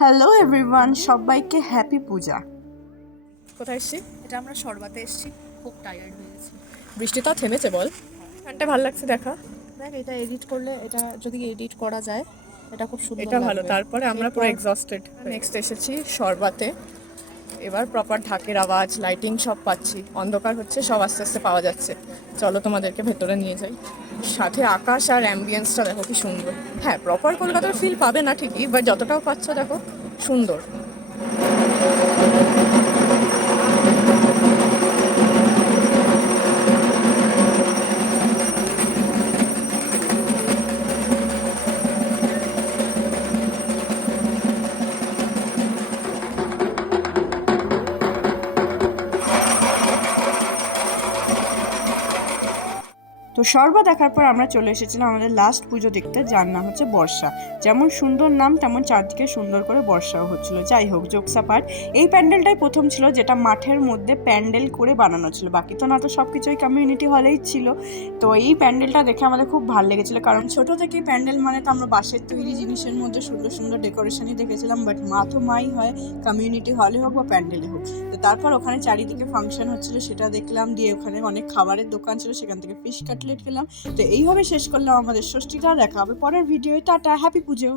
Hello everyone, সবাইকে happy পূজা। কোথায় এসছি? এটা আমরা সরবাতে এসেছি, খুব টায়ার্ড হয়ে গেছি। বৃষ্টিটা থেমেছে বল। ফ্যানটা ভালো লাগছে দেখা। দেখ, এটা এডিট করলে, এটা যদি এডিট করা যায়, এটা খুব সুন্দর এটা ভালো। লাগবে। তারপরে আমরা পুরো এক্সস্টেড। নেক্সট এসেছি সরবাতে। এবার প্রপার ঢাকের আওয়াজ, লাইটিং সব পাচ্ছি। অন্ধকার হচ্ছে, সব আস্তে আস্তে পাওয়া যাচ্ছে। চলো তোমাদেরকে ভেতরে নিয়ে যাই। সাথে আকাশ আর অ্যাম্বিয়েন্সটা দেখো কি সুন্দর। হ্যাঁ, প্রপার কলকাতার ফিল পাবে না ঠিকই, বাট যতটাও পাচ্ছ দেখো সুন্দর। তো সর্বা দেখার পর আমরা চলে এসেছিলাম আমাদের লাস্ট পুজো দেখতে, যার নাম হচ্ছে বর্ষা। যেমন সুন্দর নাম, তেমন চারদিকে সুন্দর করে বর্ষাও হচ্ছিল। যাই হোক, জোকসা পার্ট, এই প্যান্ডেলটাই প্রথম ছিল যেটা মাঠের মধ্যে প্যান্ডেল করে বানানো ছিল। বাকি তো না, তো সব কিছুই কমিউনিটি হলেই ছিল। তো এই প্যান্ডেলটা দেখে আমাদের খুব ভালো লেগেছিলো, কারণ ছোট থেকেই প্যান্ডেল মানে তো আমরা বাঁশের তৈরি জিনিসের মধ্যে সুন্দর সুন্দর ডেকোরেশনই দেখেছিলাম, বাট মা তো মাই হয়, কমিউনিটি হলে হোক বা প্যান্ডেলে হোক। তো তারপর ওখানে চারিদিকে ফাংশন হচ্ছিল, সেটা দেখলাম। দিয়ে ওখানে অনেক খাবারের দোকান ছিল, সেখান থেকে ফিশ কাটলেট খেলাম। তো এইভাবে শেষ করলাম আমাদের ষষ্ঠীটা। দেখা হবে পরের ভিডিও। টাটা, হ্যাপি পুজো।